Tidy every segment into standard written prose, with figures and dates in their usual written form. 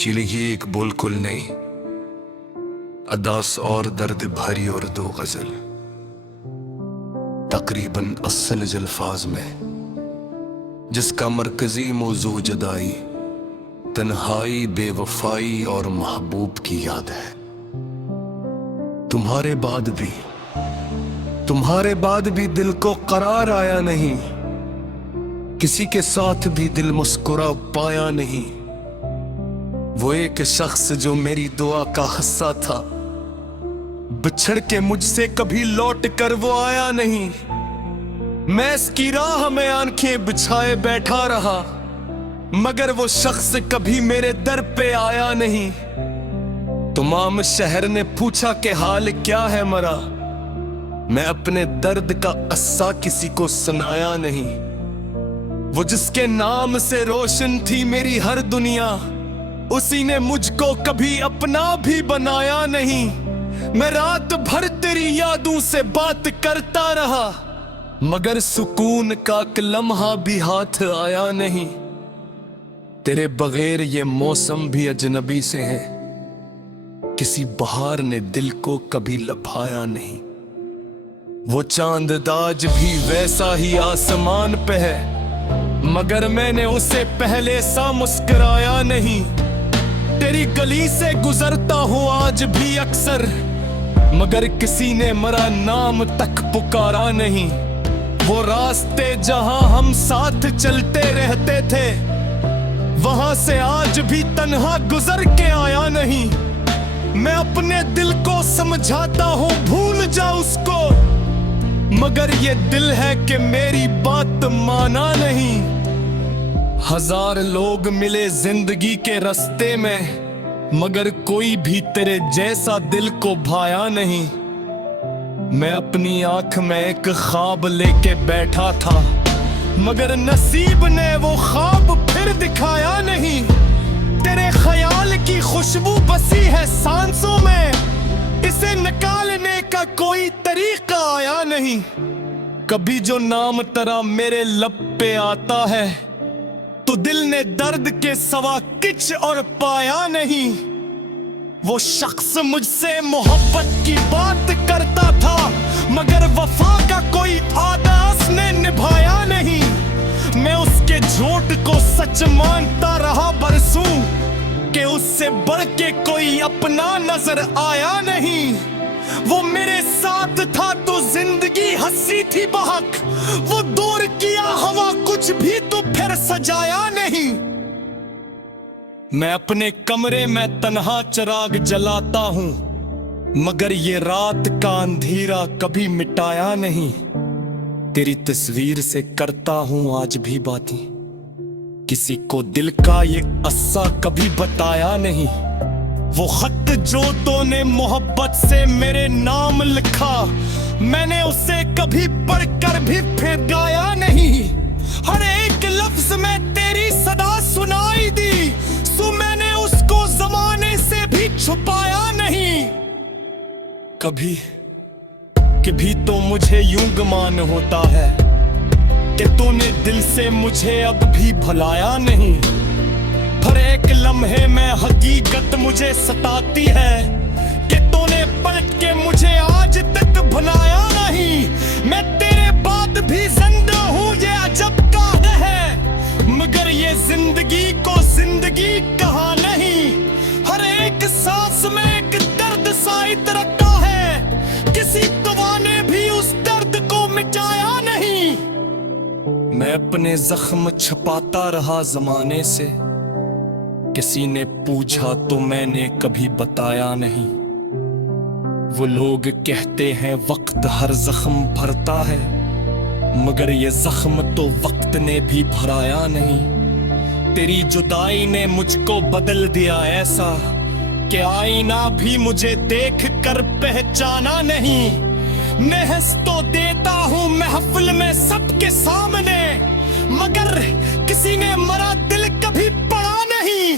चिलिए एक बुलकुल नहीं, अदास और दर्द भरी और दो गजल तकरीबन 80 अल्फाज में, जिसका मरकजी मौजू जुदाई, तन्हाई, बेवफाई और महबूब की याद है। तुम्हारे बाद भी दिल को करार आया नहीं, किसी के साथ भी दिल मुस्कुरा पाया नहीं। वो एक शख्स जो मेरी दुआ का हिस्सा था, बिछड़ के मुझसे कभी लौट कर वो आया नहीं। मैं इसकी राह में आंखें बिछाए बैठा रहा, मगर वो शख्स कभी मेरे दर पे आया नहीं। तमाम शहर ने पूछा कि हाल क्या है मरा, मैं अपने दर्द का अस्सा किसी को सुनाया नहीं। वो जिसके नाम से रोशन थी मेरी हर दुनिया, उसी ने मुझको कभी अपना भी बनाया नहीं। मैं रात भर तेरी यादों से बात करता रहा, मगर सुकून का एक लम्हा भी हाथ आया नहीं। तेरे बगैर ये मौसम भी अजनबी से है, किसी बहार ने दिल को कभी लभाया नहीं। वो चांद दाज भी वैसा ही आसमान पे है, मगर मैंने उसे पहले सा मुस्कुराया नहीं। तेरी गली से गुजरता हूँ आज भी अक्सर, मगर किसी ने मेरा नाम तक पुकारा नहीं। वो रास्ते जहां हम साथ चलते रहते थे, वहां से आज भी तन्हा गुजर के आया नहीं। मैं अपने दिल को समझाता हूँ भूल जा उसको, मगर ये दिल है कि मेरी बात माना नहीं। हजार लोग मिले जिंदगी के रास्ते में, मगर कोई भी तेरे जैसा दिल को भाया नहीं। मैं अपनी आंख में एक ख्वाब लेके बैठा था, मगर नसीब ने वो ख्वाब फिर दिखाया नहीं। तेरे ख्याल की खुशबू बसी है सांसों में, इसे निकालने का कोई तरीका आया नहीं। कभी जो नाम तेरा मेरे लब पे आता है, तो दिल ने दर्द के सवा किच और पाया नहीं। वो शख्स मुझसे मोहब्बत की बात करता था, मगर वफा का कोई आदास ने निभाया नहीं। मैं उसके झूठ को सच मानता रहा बरसों, कि उससे बढ़ के कोई अपना नजर आया नहीं। वो मेरे साथ था तो जिंदगी हंसी थी बहक, वो दूर किया हवा कुछ भी तो फिर सजाया नहीं। मैं अपने कमरे में तन्हा चिराग जलाता हूँ, मगर ये रात का अंधेरा कभी मिटाया नहीं। तेरी तस्वीर से करता हूँ आज भी बातें, किसी को दिल का ये अस्सा कभी बताया नहीं। वो खत जो तूने मोहब्बत से मेरे नाम लिखा, मैंने उसे कभी पढ़कर भी फिर गाया नहीं। हर एक लफ्ज में तेरी सदा सुनाई दी, सो मैंने उसको जमाने से भी छुपाया नहीं। कभी तो मुझे यूं गुमान होता है कि तूने दिल से मुझे अब भी भुलाया नहीं। हर एक लम्हे में हकीकत मुझे सताती है कि तूने पलट के मुझे आज तक भुलाया नहीं। मैं तेरे बाद भी जिंदा हूँ, ये अजब का है, मगर ये जिंदगी को जिंदगी कहा नहीं। हर एक सांस में एक दर्द साइत रखा है, किसी दवा ने भी उस दर्द को मिटाया नहीं। मैं अपने जख्म छुपाता रहा जमाने से, किसी ने पूछा तो मैंने कभी बताया नहीं। वो लोग कहते हैं वक्त हर जख्म भरता है, मगर ये जख्म तो वक्त ने भी भराया नहीं। तेरी जुदाई ने मुझको बदल दिया ऐसा कि आईना भी मुझे देख कर पहचाना नहीं। मैं हंस तो देता हूँ महफिल में सबके सामने, मगर किसी ने मरा दिल कभी पड़ा नहीं।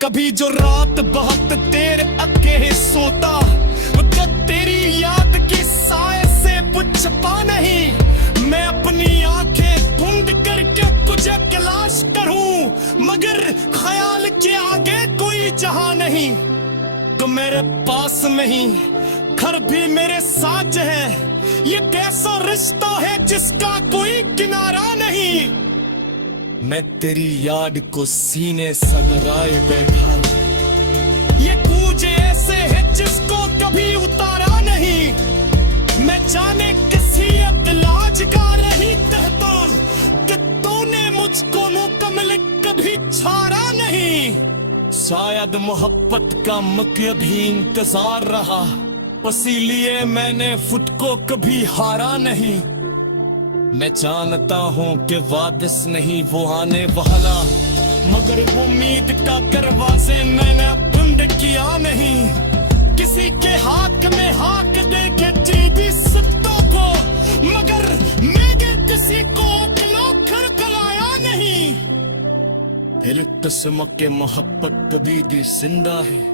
कभी जो रात बहुत देर अकेले सोता, तो तेरी याद की साए से छुपा नहीं। मैं अपनी आंखें बंद करके तुझे तलाश करूं, मगर ख्याल के आगे जहां नहीं तो मेरे पास नहीं, घर भी मेरे साथ है। ये कैसा रिश्ता है जिसका कोई किनारा नहीं। मैं तेरी याद को सीने संगराए बैठा, ये कूच ऐसे है जिसको कभी उतारा नहीं। मैं जाने किसी इलाज का रही कहता कि तूने मुझको मुकम्मल कभी छाड़ा नहीं। शायद मोहब्बत का मकसद ही इंतजार रहा, इसीलिए मैंने खुद को कभी हारा नहीं। मैं जानता हूँ कि वादिस नहीं वो आने वाला, मगर वो उम्मीद का दरवाजे मैंने बंद किया नहीं। किसी के हाथ में हाथ दे के जी भी सकता को, मगर मैंने किसी को खिलाया नहीं। फिर किस्म के मोहब्बत कभी भी जिंदा है,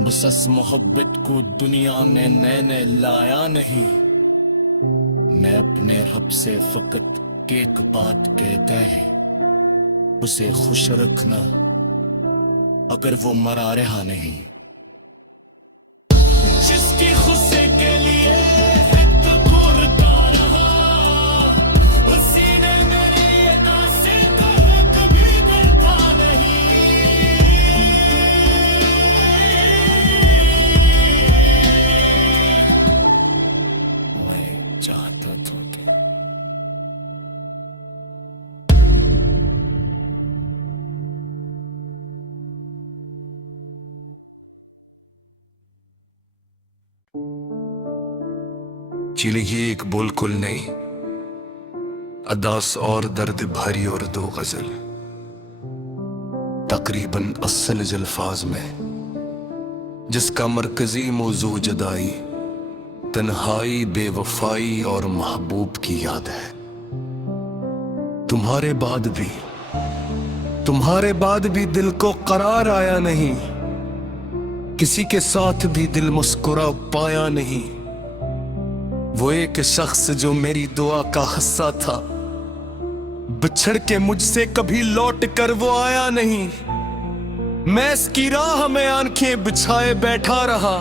बस इस मोहब्बत को दुनिया ने नैने लाया नहीं। मैं अपने रब से फकत एक बात कहता है, उसे खुश रखना अगर वो मरा रहा नहीं। जिसकी खुशी के लिए है तो घूरता रहा, उसी ने मेरी अदा से कभी डरता नहीं। मैं चाहता था चिलिए एक बुलकुल नहीं, अदास और दर्द भरी और दो गजल, तकरीबन 80 अल्फाज में, जिसका मरकजी मौजू जुदाई, तन्हाई, बेवफाई और महबूब की याद है। तुम्हारे बाद भी दिल को करार आया नहीं, किसी के साथ भी दिल मुस्कुरा पाया नहीं। वो एक शख्स जो मेरी दुआ का हिस्सा था, बिछड़ के मुझसे कभी लौट कर वो आया नहीं। मैं इसकी राह में आंखें बिछाए बैठा रहा,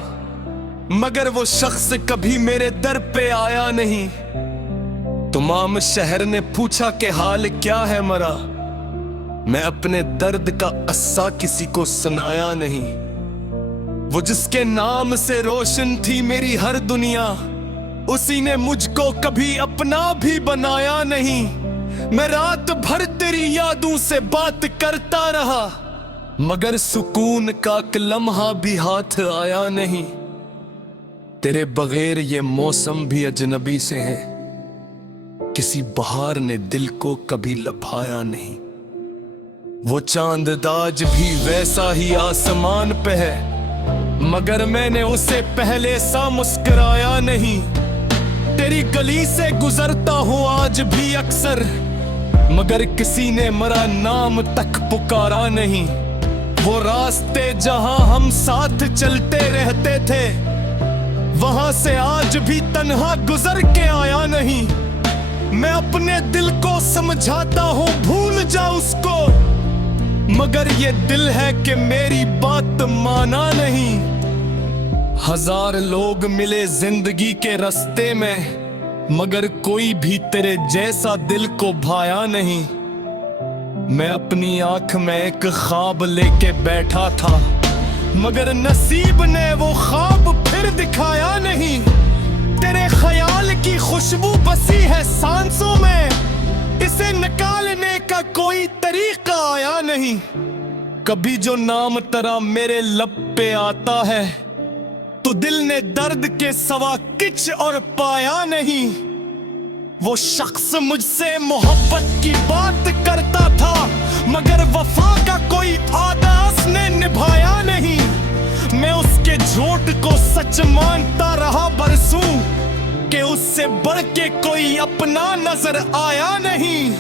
मगर वो शख्स कभी मेरे दर पे आया नहीं। तमाम शहर ने पूछा कि हाल क्या है मरा, मैं अपने दर्द का अस्सा किसी को सुनाया नहीं। वो जिसके नाम से रोशन थी मेरी हर दुनिया, उसी ने मुझको कभी अपना भी बनाया नहीं। मैं रात भर तेरी यादों से बात करता रहा, मगर सुकून का एक लम्हा भी हाथ आया नहीं। तेरे बगैर ये मौसम भी अजनबी से है, किसी बहार ने दिल को कभी लभाया नहीं। वो चांद दाज भी वैसा ही आसमान पे है, मगर मैंने उसे पहले सा मुस्कुराया नहीं। तेरी गली से गुजरता हूँ आज भी अक्सर, मगर किसी ने मेरा नाम तक पुकारा नहीं। वो रास्ते जहां हम साथ चलते रहते थे, वहां से आज भी तन्हा गुजर के आया नहीं। मैं अपने दिल को समझाता हूँ भूल जा उसको, मगर ये दिल है कि मेरी बात माना नहीं। हजार लोग मिले जिंदगी के रास्ते में, मगर कोई भी तेरे जैसा दिल को भाया नहीं। मैं अपनी आंख में एक ख्वाब लेके बैठा था, मगर नसीब ने वो ख्वाब फिर दिखाया नहीं। तेरे ख्याल की खुशबू बसी है सांसों में, इसे निकालने का कोई तरीका आया नहीं। कभी जो नाम तेरा मेरे लब पे आता है, तो दिल ने दर्द के सवा कुछ और पाया नहीं। वो शख्स मुझसे मोहब्बत की बात करता था, मगर वफा का कोई वादा उसने निभाया नहीं। मैं उसके झूठ को सच मानता रहा बरसों, कि उससे बढ़ के कोई अपना नजर आया नहीं।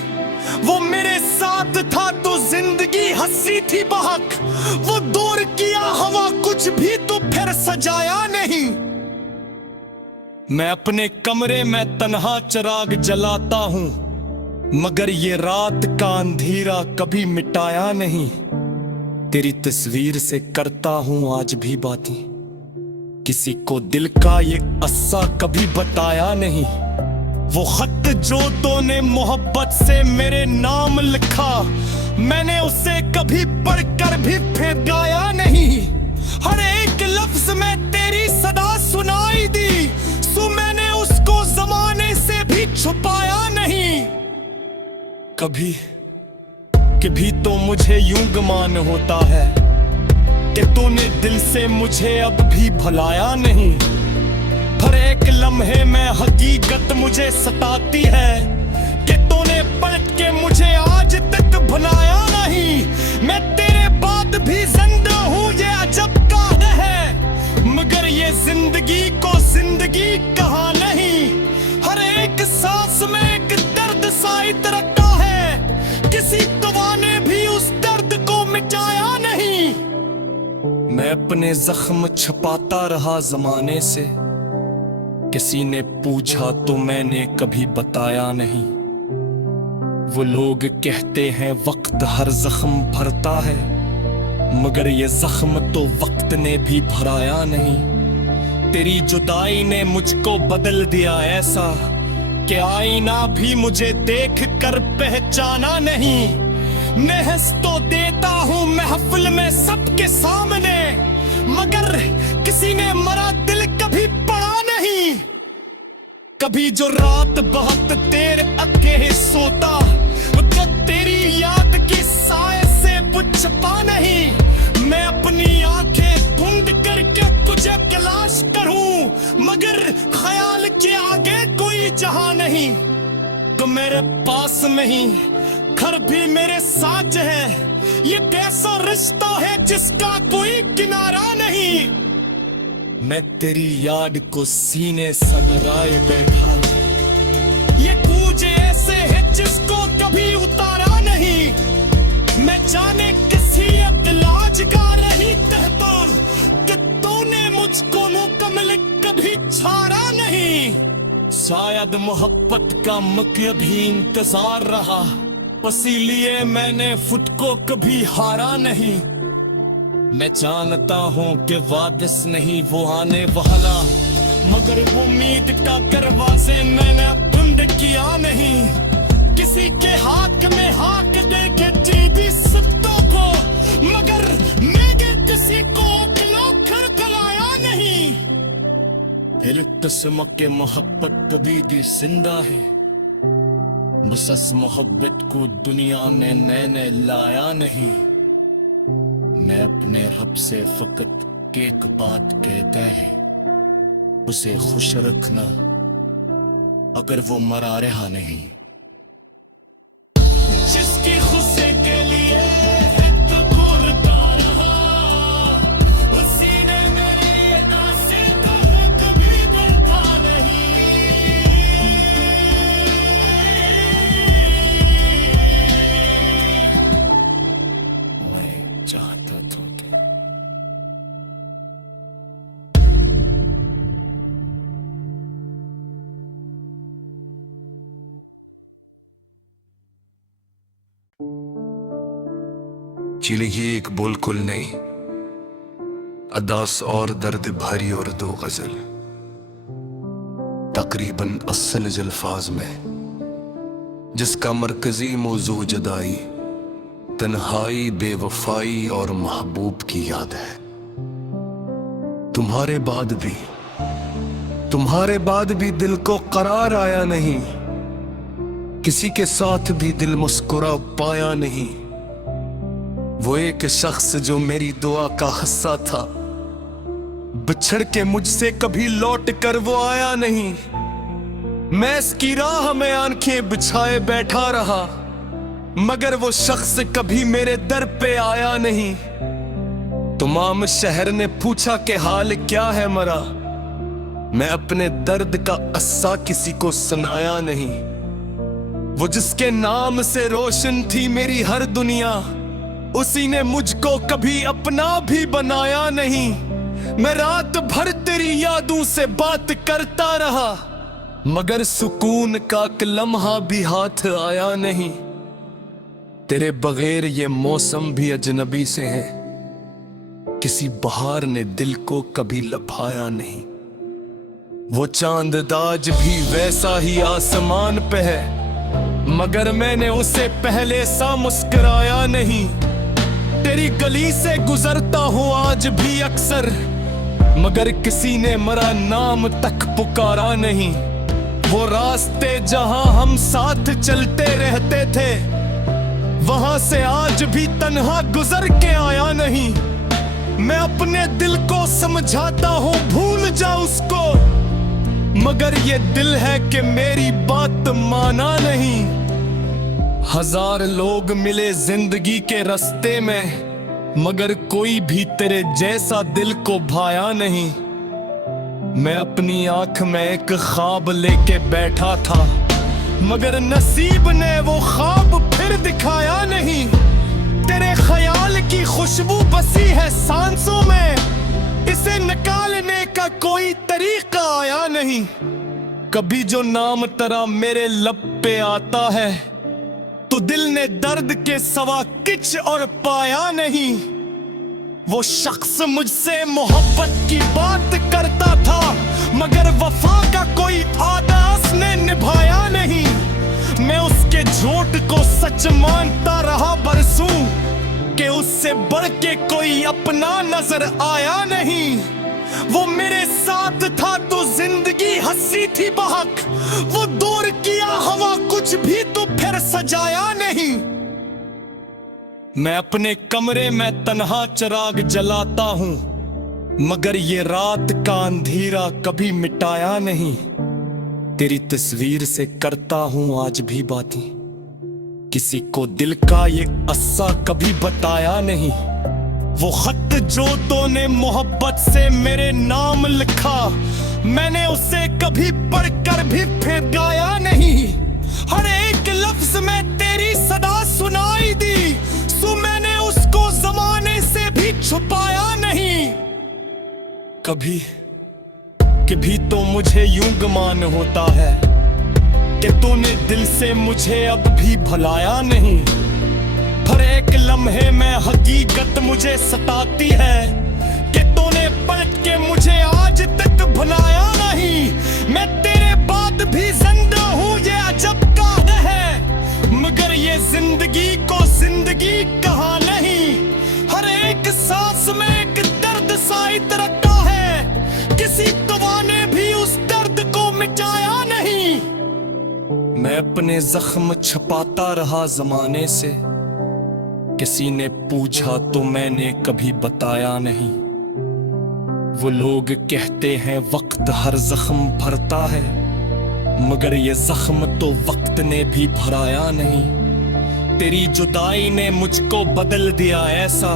वो मेरे साथ था तो जिंदगी हंसी थी बहक, वो दूर किया हवा कुछ भी तो फिर सजाया नहीं। मैं अपने कमरे में तन्हा चिराग जलाता हूँ, मगर ये रात का अंधेरा कभी मिटाया नहीं। तेरी तस्वीर से करता हूं आज भी बातें, किसी को दिल का ये अस्सा कभी बताया नहीं। वो खत जो तूने मोहब्बत से मेरे नाम लिखा, मैंने उसे कभी पढ़कर भी फेंकाया नहीं। हर एक लफ्ज में तेरी सदा सुनाई दी, सो मैंने उसको जमाने से भी छुपाया नहीं। कभी तो मुझे यूं गुमान होता है कि तूने दिल से मुझे अब भी भुलाया नहीं। हर एक लम्हे में हकीकत मुझे सताती है कि तूने पलट के मुझे आज तक भुलाया नहीं। मैं तेरे बाद भी जिंदा हूँ, ये अजब का है, मगर ये जिंदगी को जिंदगी कहा नहीं। हर एक सांस में एक दर्द साइत रखा है, किसी दवा ने भी उस दर्द को मिटाया नहीं। मैं अपने जख्म छुपाता रहा जमाने से, किसी ने पूछा तो मैंने कभी बताया नहीं। वो लोग कहते हैं वक्त हर जख्म भरता है, मगर ये जख्म तो वक्त ने भी भराया नहीं। तेरी जुदाई ने मुझको बदल दिया ऐसा कि आईना भी मुझे देख कर पहचाना नहीं। मैं हंस तो देता हूँ महफिल में सबके सामने, मगर किसी ने मरा दिल कभी पड़ा नहीं। कभी जो रात बहुत देर अकेले सोता, तो तेरी याद की साए से छुपा नहीं। मैं अपनी आंखें बंद करके तुझे तलाश करूं, मगर ख्याल के आगे कोई जहां नहीं। तो मेरे पास में ही घर भी मेरे साथ है, ये कैसा रिश्ता है जिसका कोई किनारा नहीं। मैं तेरी याद को सीने सगराए बैठा, ये कूच ऐसे है जिसको कभी उतारा नहीं। मैं जाने किसी इलाज का नहीं कहता कि तूने मुझको मुकम्मल कभी छाड़ा नहीं। शायद मोहब्बत का मुख्य भी इंतजार रहा, इसीलिए मैंने खुद को कभी हारा नहीं। मैं जानता हूँ कि वापस नहीं वो आने वाला, मगर उम्मीद का दरवाजे मैंने बंद किया नहीं। किसी के हाथ में हाथ दे के जी भी सकता को, मगर मैंने किसी को खिलाया नहीं। फिर किस्म के मोहब्बत कभी भी जिंदा है, बस इस मोहब्बत को दुनिया ने नैने लाया नहीं। मैं अपने रब से फकत एक बात कहता है, उसे खुश रखना अगर वो मरा रहा नहीं। जिसकी खुशी के लिए है तो घूरता रहा, उसी ने मेरे दासे को कभी देखा नहीं। मैं चाहता था ये एक बुलकुल नहीं, अदास और दर्द भरी और दो गजल, तकरीबन 80 अल्फाज में, जिसका मरकजी मौजू जुदाई, तन्हाई, बेवफाई और महबूब की याद है। तुम्हारे बाद भी दिल को करार आया नहीं, किसी के साथ भी दिल मुस्कुरा पाया नहीं। वो एक शख्स जो मेरी दुआ का हिस्सा था, बिछड़ के मुझसे कभी लौट कर वो आया नहीं। मैं इसकी राह में आंखें बिछाए बैठा रहा, मगर वो शख्स कभी मेरे दर पे आया नहीं। तमाम शहर ने पूछा कि हाल क्या है मरा, मैं अपने दर्द का अस्सा किसी को सुनाया नहीं। वो जिसके नाम से रोशन थी मेरी हर दुनिया, उसी ने मुझको कभी अपना भी बनाया नहीं। मैं रात भर तेरी यादों से बात करता रहा, मगर सुकून का एक लम्हा भी हाथ आया नहीं। तेरे बगैर ये मौसम भी अजनबी से है, किसी बहार ने दिल को कभी लभाया नहीं। वो चांददाज भी वैसा ही आसमान पे है, मगर मैंने उसे पहले सा मुस्कुराया नहीं। तेरी गली से गुजरता हूँ आज भी अक्सर, मगर किसी ने मेरा नाम तक पुकारा नहीं। वो रास्ते जहां हम साथ चलते रहते थे, वहां से आज भी तन्हा गुजर के आया नहीं। मैं अपने दिल को समझाता हूँ भूल जा उसको, मगर ये दिल है कि मेरी बात माना नहीं। हजार लोग मिले जिंदगी के रास्ते में, मगर कोई भी तेरे जैसा दिल को भाया नहीं। मैं अपनी आंख में एक ख्वाब लेके बैठा था, मगर नसीब ने वो ख्वाब फिर दिखाया नहीं। तेरे ख्याल की खुशबू बसी है सांसों में, इसे निकालने का कोई तरीका आया नहीं। कभी जो नाम तेरा मेरे लब पे आता है, तो दिल ने दर्द के सिवा कुछ और पाया नहीं। वो शख्स मुझसे मोहब्बत की बात करता था, मगर वफा का कोई आदा उसने निभाया नहीं। मैं उसके झूठ को सच मानता रहा बरसों, कि उससे बढ़ के कोई अपना नजर आया नहीं। वो मेरे साथ था तो जिंदगी हंसी थी बहक, वो दूर किया हवा कुछ भी तो फिर सजाया नहीं। मैं अपने कमरे में तन्हा चिराग जलाता हूँ, मगर ये रात का अंधेरा कभी मिटाया नहीं। तेरी तस्वीर से करता हूँ आज भी बातें, किसी को दिल का ये अस्सा कभी बताया नहीं। वो खत जो तूने मोहब्बत से मेरे नाम लिखा, मैंने उसे कभी पढ़कर भी फिर गाया नहीं। हर एक लफ्ज में तेरी सदा सुनाई दी, सो मैंने उसको जमाने से भी छुपाया नहीं। कभी तो मुझे यूं गुमान होता है कि तूने दिल से मुझे अब भी भुलाया नहीं। हर एक लम्हे में हकीकत मुझे सताती है कि तूने पलट के मुझे आज तक भुलाया नहीं। मैं तेरे बाद भी जिंदा हूँ, ये अजब का है, मगर ये जिंदगी को जिंदगी कहा नहीं। हर एक सांस में एक दर्द साइत रखा है, किसी दवा ने भी उस दर्द को मिटाया नहीं। मैं अपने जख्म छुपाता रहा जमाने से, किसी ने पूछा तो मैंने कभी बताया नहीं। वो लोग कहते हैं वक्त हर जख्म भरता है, मगर ये जख्म तो वक्त ने भी भराया नहीं। तेरी जुदाई ने मुझको बदल दिया ऐसा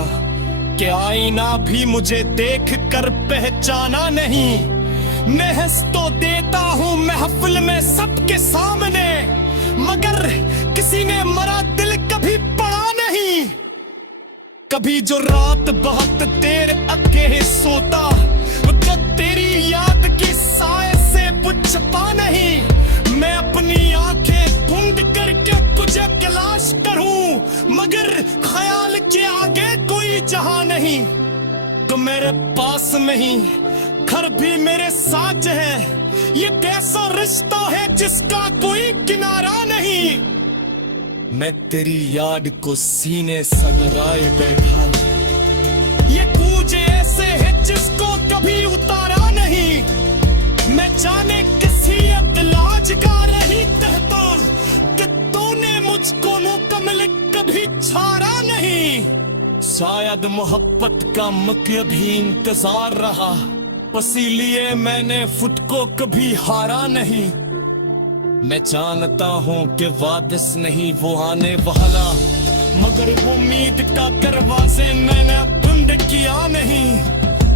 कि आईना भी मुझे देख कर पहचाना नहीं। मैं हंस तो देता हूँ महफिल में सबके सामने, मगर किसी ने मरा दिल कभी पड़ा नहीं। कभी जो रात बहुत देर अकेले सोता, तो तेरी याद की साए से बुझता नहीं। मैं अपनी आंखें ढूंढ करके तुझे तलाश करूं, मगर ख्याल के आगे कोई जहां नहीं। तो मेरे पास नहीं, घर भी मेरे साथ है। ये कैसा रिश्ता है जिसका कोई किनारा नहीं। मैं तेरी याद को सीने संगराए बैठा, ये कूच ऐसे है जिसको कभी उतारा नहीं। मैं जाने किसी इलाज का रही कहता कि तूने मुझको मुकम्मल कभी छाड़ा नहीं। शायद मोहब्बत का मुख्य भी इंतजार रहा, इसीलिए मैंने खुद को कभी हारा नहीं। मैं जानता हूँ कि वादिस नहीं वो आने वाला, मगर उम्मीद का दरवाजे मैंने बंद किया नहीं।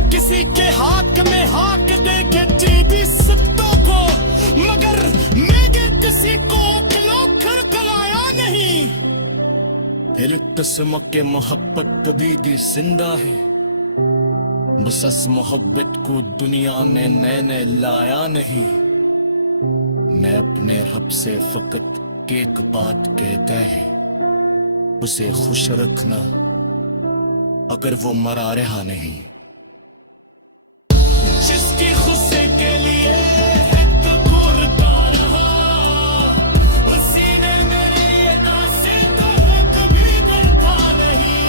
किसी के हाथ में हाथ दे के जीती सत्तों को, मगर मैंने किसी को खिलाया नहीं। फिर किस्म के मोहब्बत कभी भी जिंदा है, बस इस मोहब्बत को दुनिया ने मैंने लाया नहीं। मैं अपने रब से फकत एक बात कहता है, उसे खुश रखना, अगर वो मरा रहा नहीं। जिसकी खुशी के लिए हित घूरता रहा, उसी ने मेरी अदा से कभी डरता नहीं।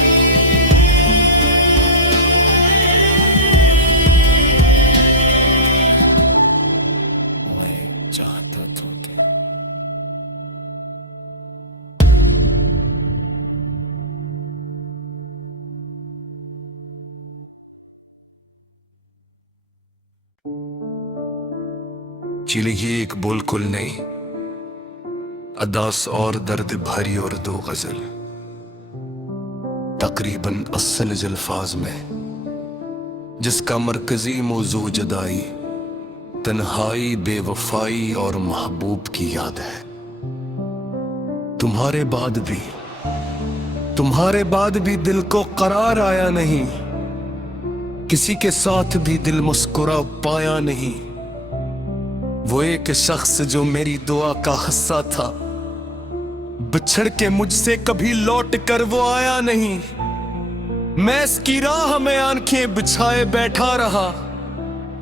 मैं चाहता था कि चिली ही एक बुलकुल नहीं, अदास और दर्द भरी और दो गजल, तकरीबन 80 अल्फाज में, जिसका मरकजी मौजू जुदाई, तन्हाई, बेवफाई और महबूब की याद है। तुम्हारे बाद भी दिल को करार आया नहीं, किसी के साथ भी दिल मुस्कुरा पाया नहीं। वो एक शख्स जो मेरी दुआ का हिस्सा था, बिछड़ के मुझसे कभी लौट कर वो आया नहीं। मैं इसकी राह में आंखें बिछाए बैठा रहा,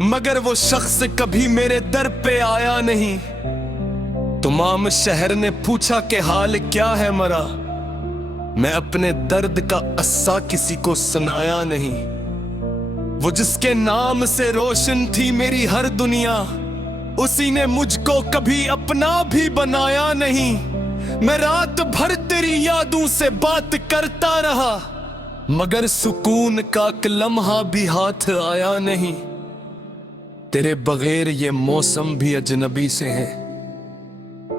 मगर वो शख्स कभी मेरे दर पे आया नहीं। तमाम शहर ने पूछा कि हाल क्या है मरा, मैं अपने दर्द का अस्सा किसी को सुनाया नहीं। वो जिसके नाम से रोशन थी मेरी हर दुनिया, उसी ने मुझको कभी अपना भी बनाया नहीं। मैं रात भर तेरी यादों से बात करता रहा, मगर सुकून का एक लम्हा भी हाथ आया नहीं। तेरे बगैर ये मौसम भी अजनबी से है,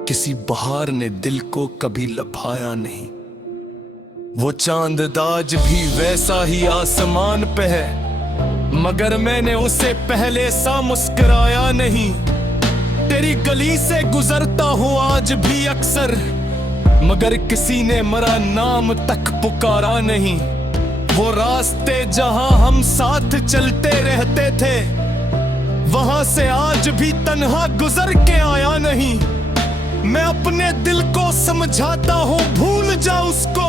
किसी बहार ने दिल को कभी लभाया नहीं। वो चांद दाज भी वैसा ही आसमान पे है, मगर मैंने उसे पहले सा मुस्कुराया नहीं। तेरी गली से गुजरता हूँ आज भी अक्सर, मगर किसी ने मेरा नाम तक पुकारा नहीं। वो रास्ते जहां हम साथ चलते रहते थे, वहां से आज भी तन्हा गुजर के आया नहीं। मैं अपने दिल को समझाता हूँ भूल जा उसको,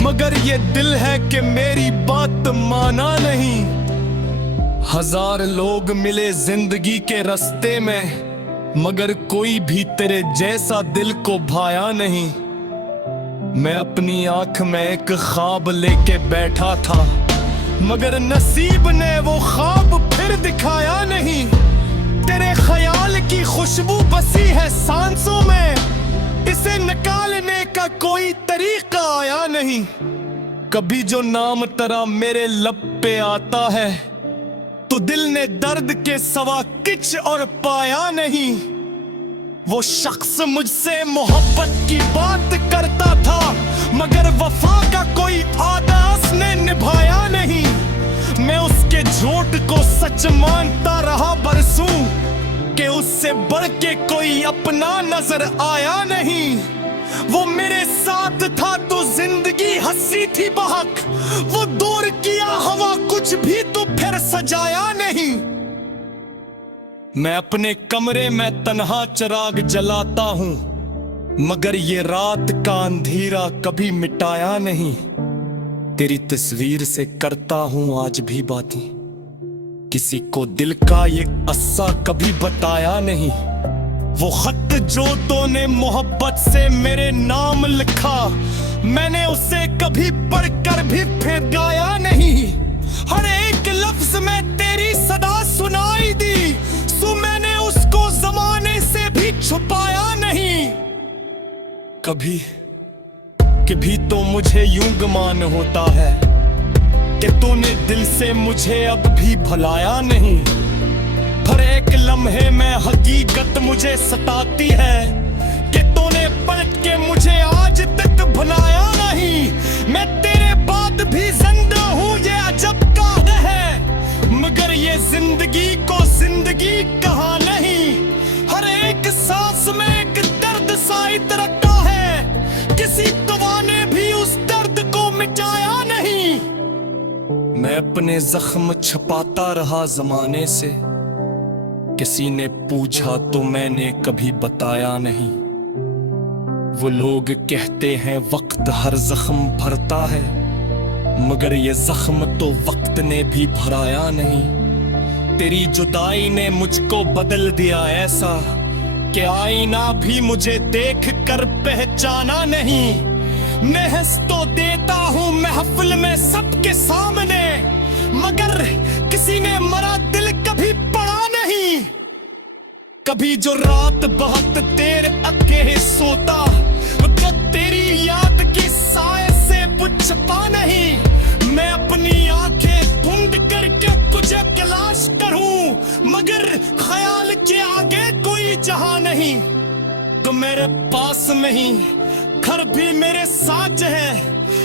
मगर ये दिल है कि मेरी बात माना नहीं। हजार लोग मिले जिंदगी के रास्ते में, मगर कोई भी तेरे जैसा दिल को भाया नहीं। मैं अपनी आंख में एक ख्वाब लेके बैठा था, मगर नसीब ने वो ख्वाब फिर दिखाया नहीं। तेरे ख्याल की खुशबू बसी है सांसों में, इसे निकालने का कोई तरीका आया नहीं। कभी जो नाम तेरा मेरे लब पे आता है, तो दिल ने दर्द के सिवा कुछ और पाया नहीं। वो शख्स मुझसे मोहब्बत की बात करता था, मगर वफा का कोई आदास ने निभाया नहीं। मैं उसके झूठ को सच मानता रहा बरसों, कि उससे बढ़ के कोई अपना नजर आया नहीं। वो मेरे साथ था तो जिंदगी हंसी थी बहक, वो दूर किया हवा कुछ भी तो फिर सजाया नहीं। मैं अपने कमरे में तन्हा चिराग जलाता हूँ, मगर ये रात का अंधेरा कभी मिटाया नहीं। तेरी तस्वीर से करता हूँ आज भी बातें, किसी को दिल का ये अस्सा कभी बताया नहीं। वो खत जो तूने मोहब्बत से मेरे नाम लिखा, मैंने उसे कभी पढ़कर भी फिर गाया नहीं। हर एक लफ्ज में तेरी सदा सुनाई दी, सो मैंने उसको जमाने से भी छुपाया नहीं। कभी तो मुझे यूं गुमान होता है कि तूने दिल से मुझे अब भी भुलाया नहीं। हर एक लम्हे में हकीकत मुझे सताती है कि तूने पलट के मुझे आज तक भुलाया नहीं। मैं तेरे बाद भी जिंदा हूँ, ये अजब बात है, मगर ये जिंदगी को जिंदगी कहा नहीं। हर एक सांस में एक दर्द साइत रखा है, किसी दवा ने भी उस दर्द को मिटाया नहीं। मैं अपने जख्म छुपाता रहा जमाने से, किसी ने पूछा तो मैंने कभी बताया नहीं। वो लोग कहते हैं वक्त हर जख्म भरता है, मगर ये जख्म तो वक्त ने भी भराया नहीं। तेरी जुदाई ने मुझको बदल दिया ऐसा कि आईना भी मुझे देख कर पहचाना नहीं। मैं हंस तो देता हूँ महफिल में सबके सामने, मगर किसी ने मरा दिल कभी पड़ा नहीं। कभी जो रात बहुत देर अकेले सोता तो तेरी याद की साए से छुपा नहीं। मैं अपनी आंखें बंद करके तुझे तलाश करूं, मगर ख्याल के आगे कोई जहां नहीं। तो मेरे पास में ही घर भी मेरे साथ है।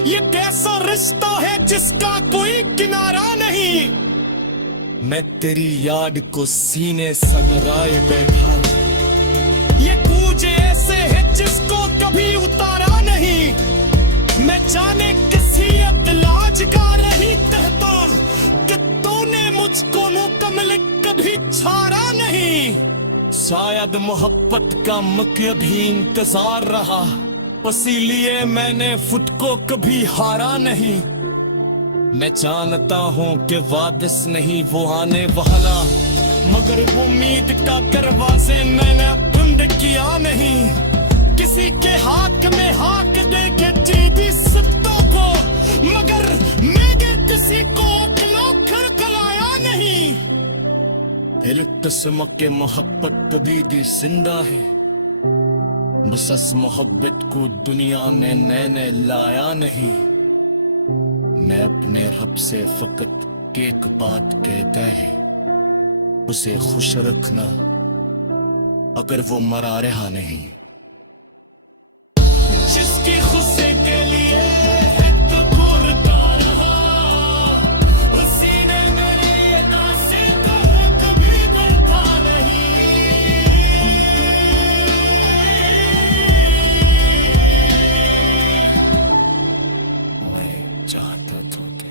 ये कैसा रिश्ता है जिसका कोई किनारा नहीं। मैं तेरी याद को सीने संगराए बैठा, ये कूजे ऐसे है जिसको कभी उतारा नहीं। मैं जाने किसी इलाज का रही कहता कि तूने मुझको मुकम्मल कभी छाड़ा नहीं। शायद मोहब्बत का मुख्य भी इंतजार रहा, इसीलिए मैंने खुद को कभी हारा नहीं। मैं जानता हूँ कि वापस नहीं वो आने वाला, मगर वो उम्मीद का दरवाजे मैंने बंद किया नहीं। किसी के हाथ में हाथ दे के जीती सत्तों को, मगर मैंने किसी को खिलाया नहीं। फिर किस्म के मोहब्बत कभी भी जिंदा है, बस इस मोहब्बत को दुनिया ने नैने लाया नहीं। मैं अपने रब से फकत एक बात कहता है, उसे खुश रखना अगर वो मरा रहा नहीं। जिसकी खुशी के लिए है तो घूरता रहा, उसी ने मेरे ये दास्ते को कभी करता नहीं। मैं चाहता था कि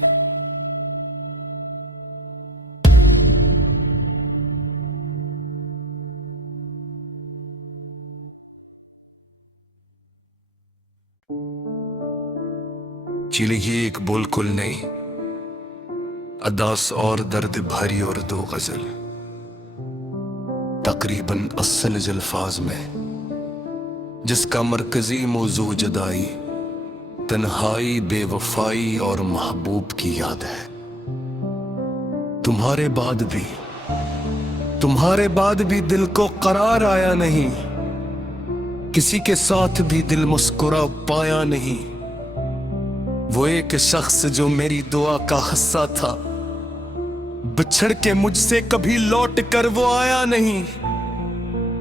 चिलिए एक बुलकुल नहीं, अदास और दर्द भरी और दो गजल, तकरीबन 80 अल्फाज में, जिसका मरकजी मौजू जुदाई, तन्हाई, बेवफाई और महबूब की याद है। तुम्हारे बाद भी दिल को करार आया नहीं, किसी के साथ भी दिल मुस्कुरा पाया नहीं। वो एक शख्स जो मेरी दुआ का हिस्सा था, बिछड़ के मुझसे कभी लौट कर वो आया नहीं।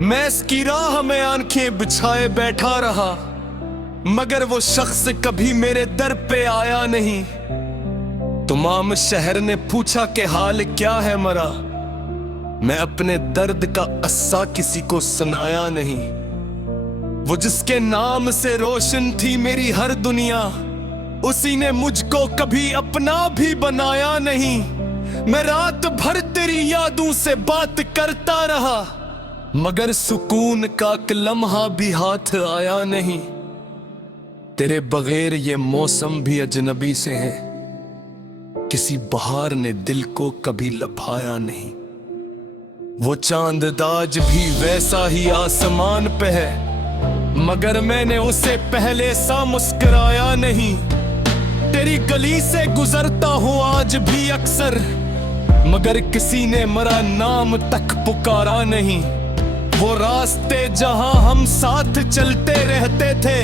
मैं इसकी राह में आंखें बिछाए बैठा रहा, मगर वो शख्स कभी मेरे दर पे आया नहीं। तमाम शहर ने पूछा कि हाल क्या है मरा, मैं अपने दर्द का अस्सा किसी को सुनाया नहीं। वो जिसके नाम से रोशन थी मेरी हर दुनिया, उसी ने मुझको कभी अपना भी बनाया नहीं। मैं रात भर तेरी यादों से बात करता रहा, मगर सुकून का एक लम्हा भी हाथ आया नहीं। तेरे बगैर ये मौसम भी अजनबी से है, किसी बहार ने दिल को कभी लभाया नहीं। वो चांददाज भी वैसा ही आसमान पे है, मगर मैंने उसे पहले सा मुस्कुराया नहीं। तेरी गली से गुजरता हूँ आज भी अक्सर, मगर किसी ने मेरा नाम तक पुकारा नहीं। वो रास्ते जहां हम साथ चलते रहते थे,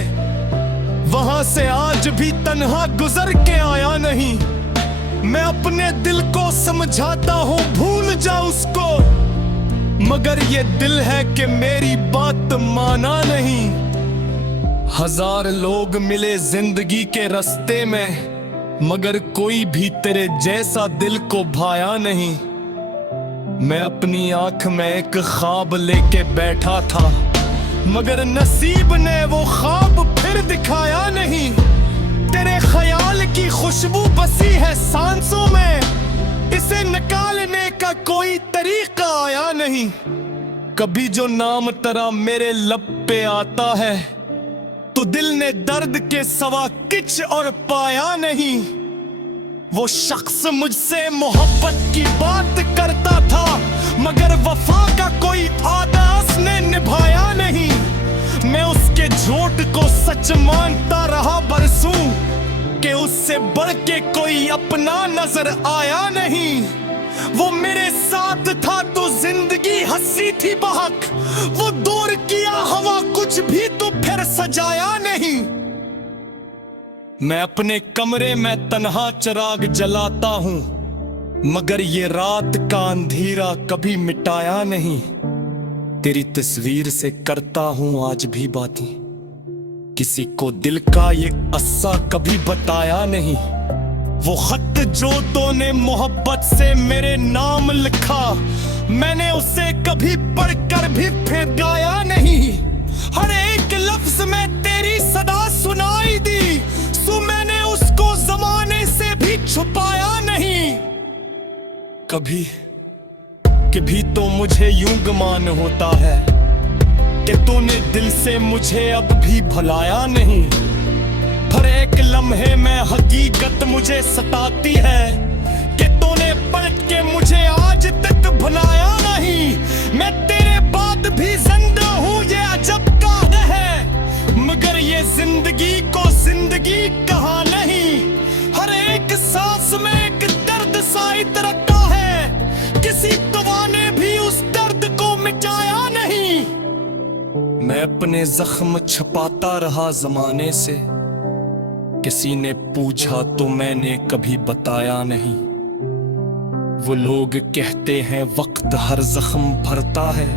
वहां से आज भी तन्हा गुजर के आया नहीं। मैं अपने दिल को समझाता हूँ भूल जा उसको, मगर ये दिल है कि मेरी बात माना नहीं। हजार लोग मिले जिंदगी के रास्ते में, मगर कोई भी तेरे जैसा दिल को भाया नहीं। मैं अपनी आंख में एक ख्वाब लेके बैठा था, मगर नसीब ने वो ख्वाब फिर दिखाया नहीं। तेरे ख्याल की खुशबू बसी है सांसों में, इसे निकालने का कोई तरीका आया नहीं। कभी जो नाम तेरा मेरे लब पे आता है, तो दिल ने दर्द के सवा कुछ और पाया नहीं। वो शख्स मुझसे मोहब्बत की बात करता था, मगर वफा का कोई वादा उसने निभाया नहीं। मैं उसके झूठ को सच मानता रहा बरसों, कि उससे बढ़ के कोई अपना नजर आया नहीं। वो मेरे साथ था तो जिंदगी हंसी थी बहक, वो दूर किया हवा कुछ भी तो फिर सजाया नहीं। मैं अपने कमरे में तन्हा चिराग जलाता हूँ, मगर ये रात का अंधेरा कभी मिटाया नहीं। तेरी तस्वीर से करता हूँ आज भी बातें, किसी को दिल का ये अस्सा कभी बताया नहीं। वो खत जो तूने मोहब्बत से मेरे नाम लिखा, मैंने उसे कभी पढ़कर भी फेंकाया नहीं। हर एक लफ्ज में तेरी सदा सुनाई दी, सो मैंने उसको जमाने से भी छुपाया नहीं। कभी तो मुझे यूं गुमान होता है कि तूने दिल से मुझे अब भी भुलाया नहीं। हर एक लम्हे में हकीकत मुझे सताती है कि तूने पलट के मुझे आज तक भुलाया नहीं। मैं तेरे बाद भी जिंदा हूँ, ये अजब का है, मगर ये जिंदगी को जिंदगी कहा नहीं। हर एक सांस में एक दर्द साइत रखा है, किसी दवा ने भी उस दर्द को मिटाया नहीं। मैं अपने जख्म छुपाता रहा जमाने से, किसी ने पूछा तो मैंने कभी बताया नहीं। वो लोग कहते हैं वक्त हर जख्म भरता है,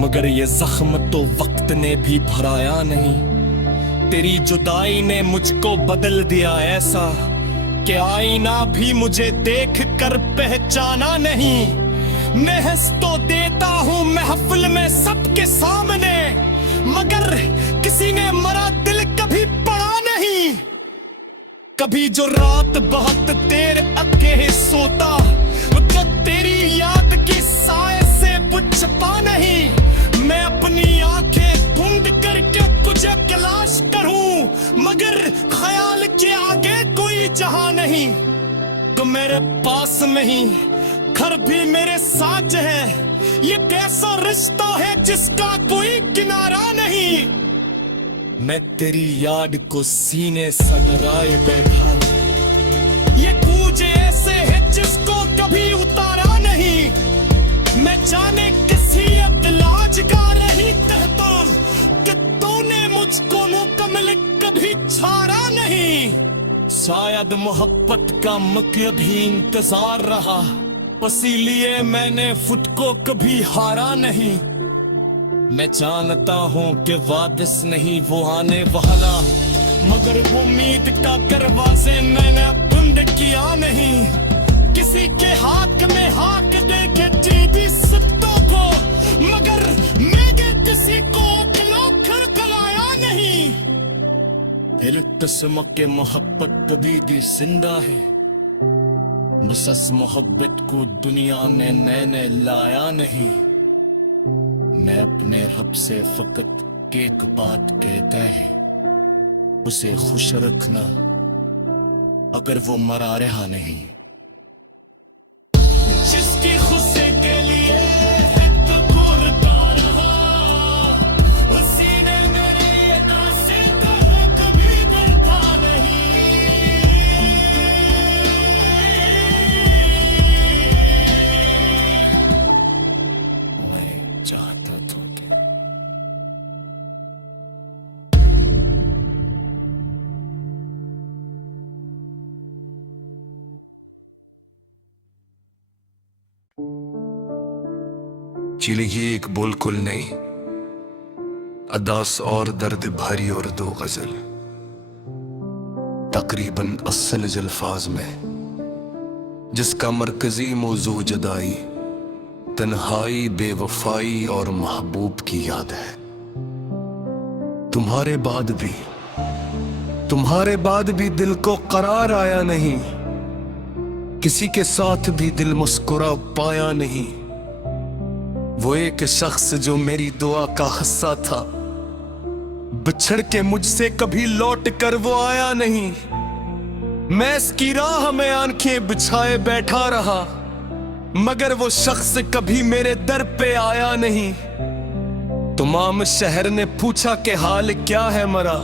मगर ये जख्म तो वक्त ने भी भराया नहीं। तेरी जुदाई ने मुझको बदल दिया ऐसा कि आईना भी मुझे देख कर पहचाना नहीं। मैं हंस तो देता हूँ महफिल में सबके सामने, मगर किसी ने मरा दिल कभी पड़ा नहीं। कभी जो रात बहुत देर अकेले सोता, जो तेरी याद की साए से छुपा नहीं। मैं अपनी आंखें बंद करके तुझे तलाश करूं, मगर ख्याल के आगे कोई जहां नहीं। तो मेरे पास नहीं, घर भी मेरे साथ है। ये कैसा रिश्ता है जिसका कोई किनारा नहीं। मैं तेरी याद को सीने संगराए बैठा, ये कूच ऐसे है जिसको कभी उतारा नहीं। मैं जाने किसी इलाज का नहीं कहता कि तूने मुझको मुकम्मल कभी छाड़ा नहीं। शायद मोहब्बत का मुख्य भी इंतजार रहा, इसीलिए मैंने खुद को कभी हारा नहीं। मैं जानता हूँ कि वादिस नहीं वो आने वाला, मगर उम्मीद का दरवाजे मैंने बंद किया नहीं। किसी के हाथ में हाथ दे के जीवी सत्तों को, मगर मैंने किसी को खिलाया नहीं। फिर किस्म के मोहब्बत कभी भी जिंदा है, बस इस मोहब्बत को दुनिया में मैंने लाया नहीं। मैं अपने रब से फकत एक बात कहता है, उसे खुश रखना अगर वो मरा रहा नहीं। जिसकी खुशी के लिए है तो घूरता रहा, उसी ने मेरी अदा से कभी डरता नहीं। मैं चाहता था कि चिलिए एक बुलकुल नहीं, अदास और दर्द भरी और दो गजल, तकरीबन 80 अल्फाज में, जिसका मरकजी मौजू जुदाई, तन्हाई, बेवफाई और महबूब की याद है। तुम्हारे बाद भी दिल को करार आया नहीं, किसी के साथ भी दिल मुस्कुरा पाया नहीं। वो एक शख्स जो मेरी दुआ का हिस्सा था, बिछड़ के मुझसे कभी लौट कर वो आया नहीं। मैं इसकी राह में आंखें बिछाए बैठा रहा, मगर वो शख्स कभी मेरे दर पे आया नहीं। तमाम शहर ने पूछा कि हाल क्या है मरा,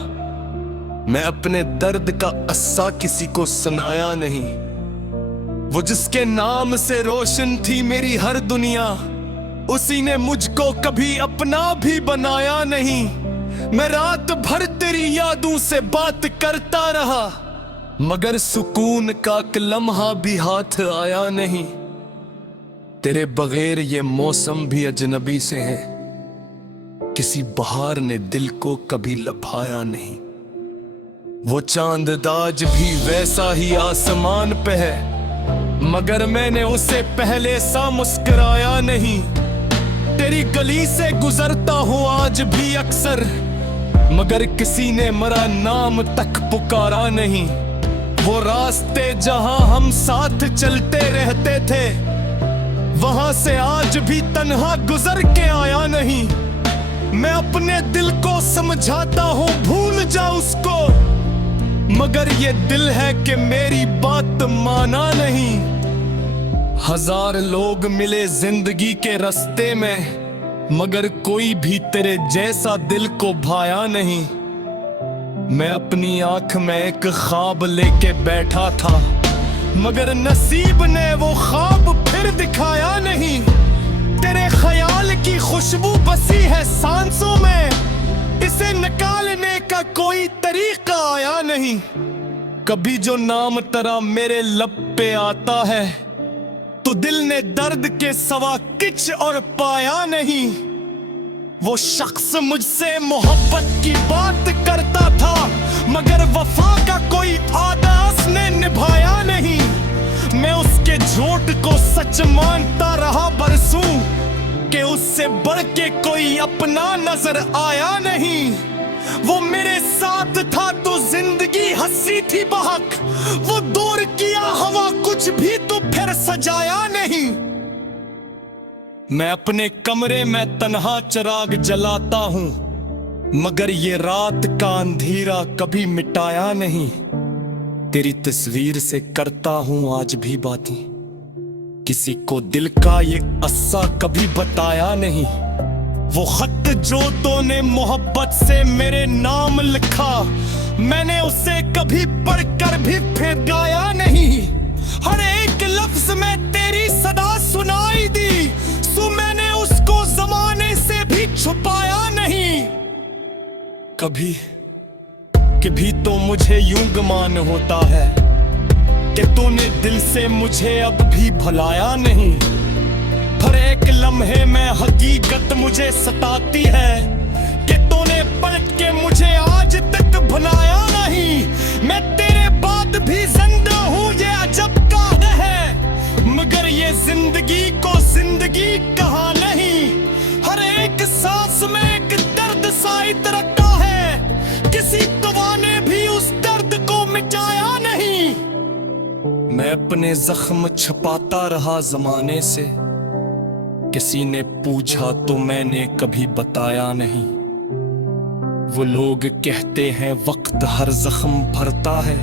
मैं अपने दर्द का अस्सा किसी को सुनाया नहीं। वो जिसके नाम से रोशन थी मेरी हर दुनिया, उसी ने मुझको कभी अपना भी बनाया नहीं। मैं रात भर तेरी यादों से बात करता रहा, मगर सुकून का एक लम्हा भी हाथ आया नहीं। तेरे बगैर ये मौसम भी अजनबी से है, किसी बहार ने दिल को कभी लभाया नहीं। वो चांददाज भी वैसा ही आसमान पे है, मगर मैंने उसे पहले सा मुस्कुराया नहीं। तेरी गली से गुजरता हूँ आज भी अक्सर, मगर किसी ने मेरा नाम तक पुकारा नहीं। वो रास्ते जहां हम साथ चलते रहते थे, वहां से आज भी तन्हा गुजर के आया नहीं। मैं अपने दिल को समझाता हूँ भूल जा उसको, मगर ये दिल है कि मेरी बात माना नहीं। हजार लोग मिले जिंदगी के रास्ते में, मगर कोई भी तेरे जैसा दिल को भाया नहीं। मैं अपनी आंख में एक ख्वाब लेके बैठा था, मगर नसीब ने वो ख्वाब फिर दिखाया नहीं। तेरे ख्याल की खुशबू बसी है सांसों में, इसे निकालने का कोई तरीका आया नहीं। कभी जो नाम तेरा मेरे लब पे आता है, तो दिल ने दर्द के सवा किच और पाया नहीं। वो शख्स मुझसे मोहब्बत की बात करता था, मगर वफा का कोई आदा उसने निभाया नहीं। मैं उसके झूठ को सच मानता रहा बरसों, कि उससे बढ़ के कोई अपना नजर आया नहीं। वो मेरे साथ था तो जिंदगी हंसी थी बहक, वो दूर किया हवा कुछ भी तो फिर सजाया नहीं। मैं अपने कमरे में तन्हा चिराग जलाता हूँ, मगर ये रात का अंधेरा कभी मिटाया नहीं। तेरी तस्वीर से करता हूँ आज भी बातें, किसी को दिल का ये अस्सा कभी बताया नहीं। वो खत जो तूने मोहब्बत से मेरे नाम लिखा, मैंने उसे कभी पढ़कर भी फिर गाया नहीं। हर एक लफ्ज में तेरी सदा सुनाई दी, सो मैंने उसको जमाने से भी छुपाया नहीं। कभी तो मुझे यूं गुमान होता है कि तूने दिल से मुझे अब भी भुलाया नहीं। हर एक लम्हे में हकीकत मुझे सताती है कि तूने पलट के मुझे आज तक भुलाया नहीं। मैं तेरे बाद भी जिंदा हूँ, ये अजब का है, मगर ये जिंदगी को जिंदगी कहा नहीं। हर एक सांस में एक दर्द साइत रखा है, किसी दवा ने भी उस दर्द को मिटाया नहीं। मैं अपने जख्म छुपाता रहा जमाने से, किसी ने पूछा तो मैंने कभी बताया नहीं। वो लोग कहते हैं वक्त हर जख्म भरता है,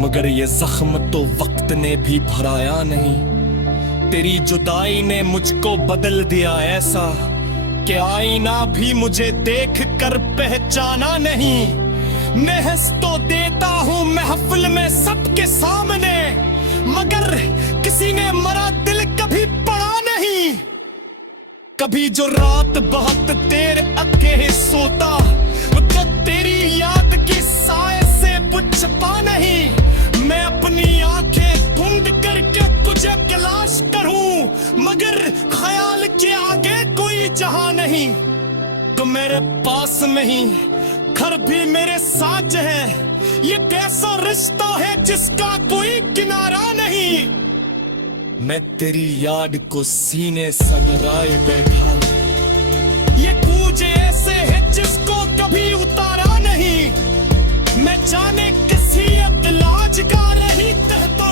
मगर ये जख्म तो वक्त ने भी भराया नहीं। तेरी जुदाई ने मुझको बदल दिया ऐसा कि आईना भी मुझे देख कर पहचाना नहीं। मैं हंस तो देता हूँ महफिल में सबके सामने, मगर किसी ने मरा दिल कभी पड़ा नहीं। कभी जो रात बहुत देर अकेले सोता, तो तेरी याद की साए से छुपा नहीं। मैं अपनी आंखें ढूंढ करके तुझे तलाश करूं, मगर ख्याल के आगे कोई जहां नहीं। तो मेरे पास नहीं, घर भी मेरे साथ है। ये कैसा रिश्ता है जिसका कोई किनारा नहीं। मैं तेरी याद को सीने संगराए बैठा, ये कूच ऐसे है जिसको कभी उतारा नहीं। मैं जाने किसी इलाज का नहीं कहता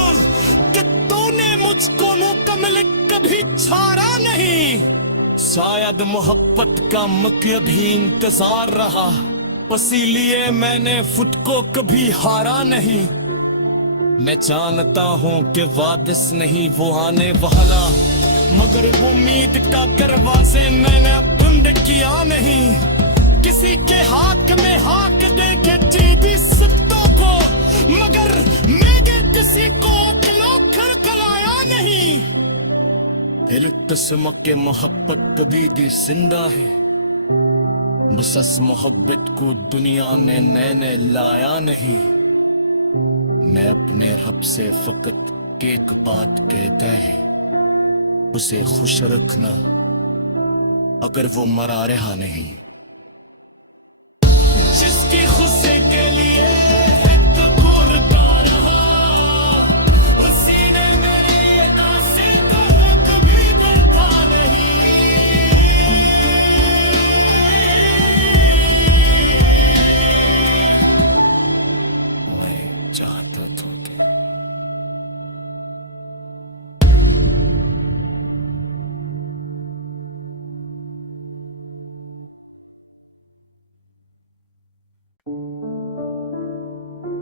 कि तूने मुझको मुकम्मल कभी छाड़ा नहीं। शायद मोहब्बत का कभी इंतजार रहा, इसीलिए मैंने खुद को कभी हारा नहीं। मैं जानता हूँ कि वादिस नहीं वो आने वाला, मगर वो उम्मीद का दरवाजे मैंने बंद किया नहीं। किसी के हाथ में हाथ दे के जीती सत्तों को, मगर मैंने किसी को खिलाकर गलाया नहीं। फिर किस्म के मोहब्बत कभी भी जिंदा है, बस इस मोहब्बत को दुनिया ने नैने लाया नहीं। मैं अपने रब से फकत एक बात कहता है, उसे खुश रखना अगर वो मरा रहा नहीं। जिसकी खुशी के लिए एक घूरता रहा, उसी ने मेरी अदा से कहा कभी डरता नहीं। मैं चाहता था कि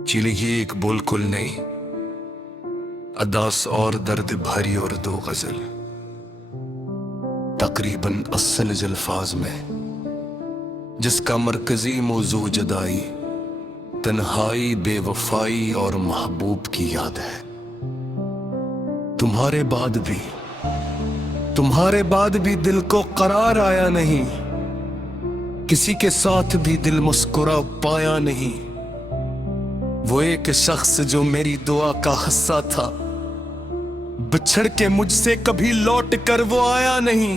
चिली ही एक बुलकुल नहीं, अदास और दर्द भरी और दो गजल, तकरीबन 80 अल्फाज में, जिसका मरकजी मौजू जुदाई, तन्हाई, बेवफाई और महबूब की याद है। तुम्हारे बाद भी दिल को करार आया नहीं, किसी के साथ भी दिल मुस्कुरा पाया नहीं। वो एक शख्स जो मेरी दुआ का हिस्सा था, बिछड़ के मुझसे कभी लौट कर वो आया नहीं।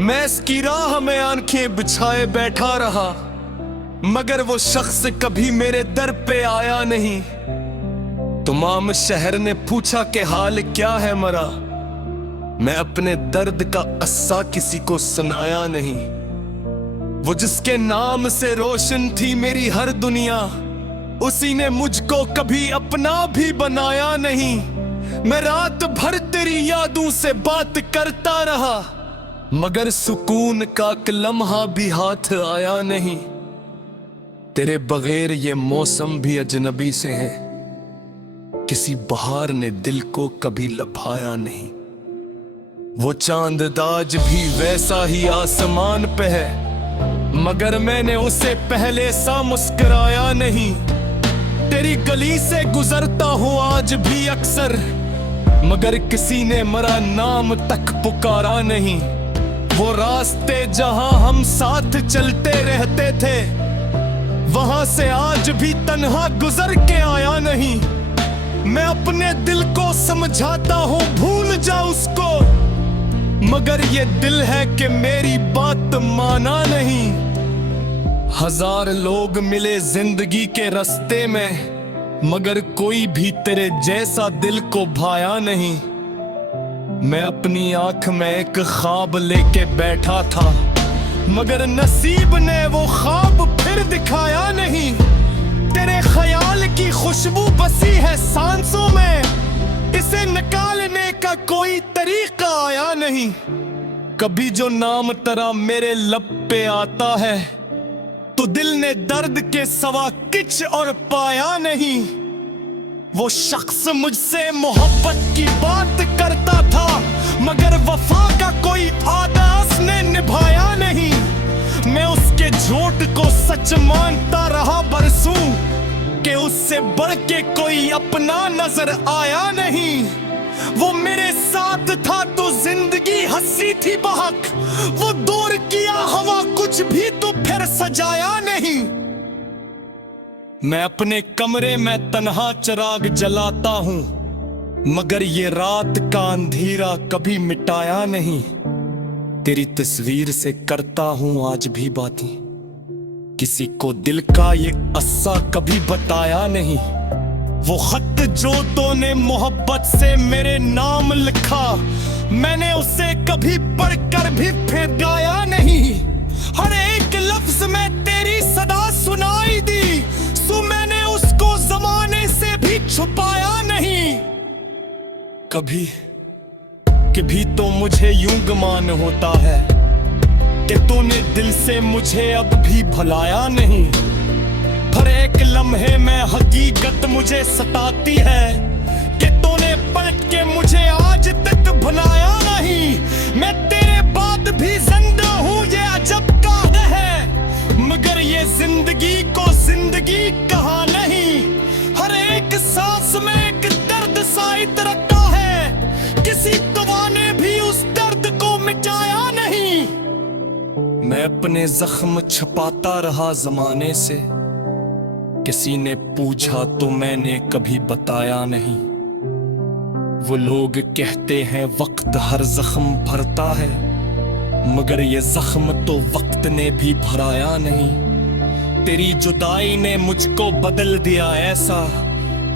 मैं इसकी राह में आंखें बिछाए बैठा रहा, मगर वो शख्स कभी मेरे दर पे आया नहीं। तमाम शहर ने पूछा कि हाल क्या है मरा, मैं अपने दर्द का अस्सा किसी को सुनाया नहीं। वो जिसके नाम से रोशन थी मेरी हर दुनिया, उसी ने मुझको कभी अपना भी बनाया नहीं। मैं रात भर तेरी यादों से बात करता रहा, मगर सुकून का एक लम्हा भी हाथ आया नहीं। तेरे बगैर ये मौसम भी अजनबी से है, किसी बहार ने दिल को कभी लभाया नहीं। वो चांद दाज भी वैसा ही आसमान पे है, मगर मैंने उसे पहले सा मुस्कुराया नहीं। तेरी गली से गुजरता हूँ आज भी अक्सर, मगर किसी ने मेरा नाम तक पुकारा नहीं। वो रास्ते जहां हम साथ चलते रहते थे, वहां से आज भी तन्हा गुजर के आया नहीं। मैं अपने दिल को समझाता हूँ भूल जा उसको, मगर ये दिल है कि मेरी बात माना नहीं। हजार लोग मिले जिंदगी के रास्ते में, मगर कोई भी तेरे जैसा दिल को भाया नहीं। मैं अपनी आंख में एक ख्वाब लेके बैठा था, मगर नसीब ने वो ख्वाब फिर दिखाया नहीं। तेरे ख्याल की खुशबू बसी है सांसों में, इसे निकालने का कोई तरीका आया नहीं। कभी जो नाम तेरा मेरे लब पे आता है, तो दिल ने दर्द के सिवा कुछ और पाया नहीं। वो शख्स मुझसे मोहब्बत की बात करता था, मगर वफा का कोई आदा उसने निभाया नहीं। मैं उसके झूठ को सच मानता रहा बरसों, कि उससे बढ़ के कोई अपना नजर आया नहीं। वो मेरे साथ था तो जिंदगी हंसी थी बहक, वो दूर किया हवा कुछ भी तो फिर सजाया नहीं। मैं अपने कमरे में तन्हा चिराग जलाता हूँ, मगर ये रात का अंधेरा कभी मिटाया नहीं। तेरी तस्वीर से करता हूँ आज भी बातें, किसी को दिल का ये अस्सा कभी बताया नहीं। वो खत जो तूने मोहब्बत से मेरे नाम लिखा, मैंने उसे कभी पढ़कर भी फिर गाया नहीं। हर एक लफ्ज में तेरी सदा सुनाई दी, सो मैंने उसको जमाने से भी छुपाया नहीं। कभी तो मुझे यूं गुमान होता है कि तूने दिल से मुझे अब भी भुलाया नहीं। हर एक लम्हे में हकीकत मुझे सताती है कि तूने पलट के मुझे आज तक भुलाया नहीं। मैं तेरे बाद भी जिंदा हूँ, ये अजब काद है, मगर ये जिंदगी को जिंदगी कहा नहीं। हर एक सांस में एक दर्द साइत रखा है, किसी दवा ने भी उस दर्द को मिटाया नहीं। मैं अपने जख्म छुपाता रहा जमाने से, किसी ने पूछा तो मैंने कभी बताया नहीं। वो लोग कहते हैं वक्त हर जख्म भरता है, मगर ये जख्म तो वक्त ने भी भराया नहीं। तेरी जुदाई ने मुझको बदल दिया ऐसा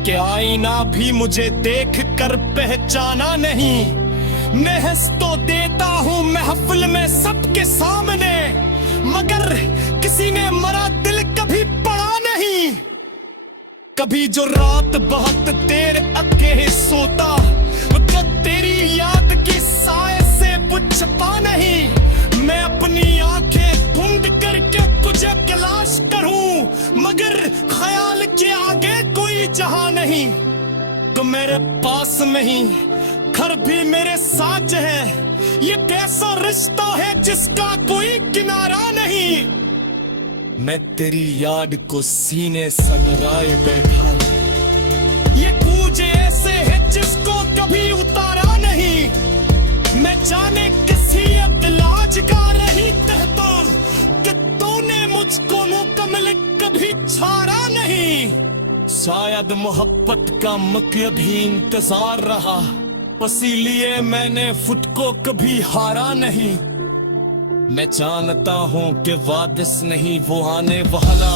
कि आईना भी मुझे देख कर पहचाना नहीं। मैं हंस तो देता हूँ महफिल में सबके सामने, मगर किसी ने मरा दिल कभी पड़ा नहीं। कभी जो रात बहुत देर अकेले सोता, जब तेरी याद की साए से छुपा नहीं। मैं अपनी आंखें बंद करके तुझे तलाश करूं, मगर ख्याल के आगे कोई जहां नहीं। तो मेरे पास नहीं, घर भी मेरे साथ है, ये कैसा रिश्ता है जिसका कोई किनारा नहीं। मैं तेरी याद को सीने सगराए बैठा, ये कूच ऐसे है जिसको कभी उतारा नहीं। मैं जाने किसी इलाज का रही कहता कि तूने मुझको मुकम्मल कभी छाड़ा नहीं। शायद मोहब्बत का मतलब ही इंतजार रहा, इसीलिए मैंने खुद को कभी हारा नहीं। मैं जानता हूँ कि वादिस नहीं वो आने वाला,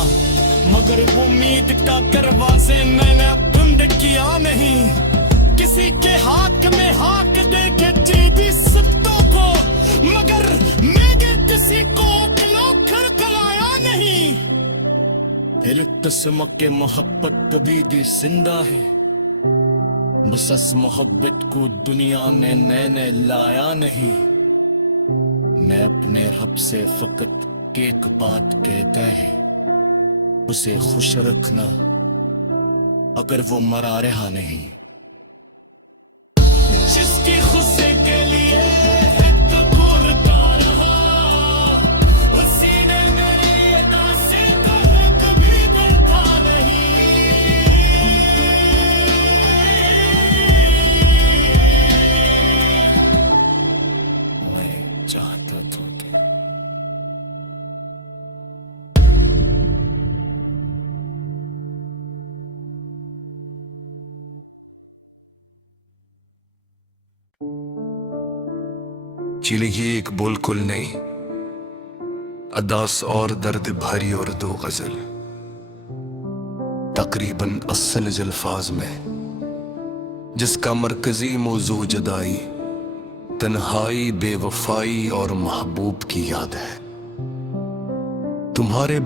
मगर वो उम्मीद का दरवाजे मैंने बंद किया नहीं। किसी के हाथ में हाथ दे के जी भी सकता को, मगर मैंने किसी को खिलाया नहीं। फिर किस्म के मोहब्बत कभी भी जिंदा है, बस इस मोहब्बत को दुनिया ने नैने लाया नहीं। मैं अपने रब से फकत एक बात कहता है, उसे खुश रखना अगर वो मरा रहा नहीं। जिसकी खुशी के लिए है तो घूरता रहा, उसी ने मेरी अदा से कभी डरता नहीं। मैं चाहता था कि चिलिए एक बुलकुल नहीं, अदास और दर्द भरी और दो गजल, तकरीबन 80 अल्फाज में, जिसका मरकजी मौजू जुदाई, तन्हाई, बेवफाई और महबूब की याद है। तुम्हारे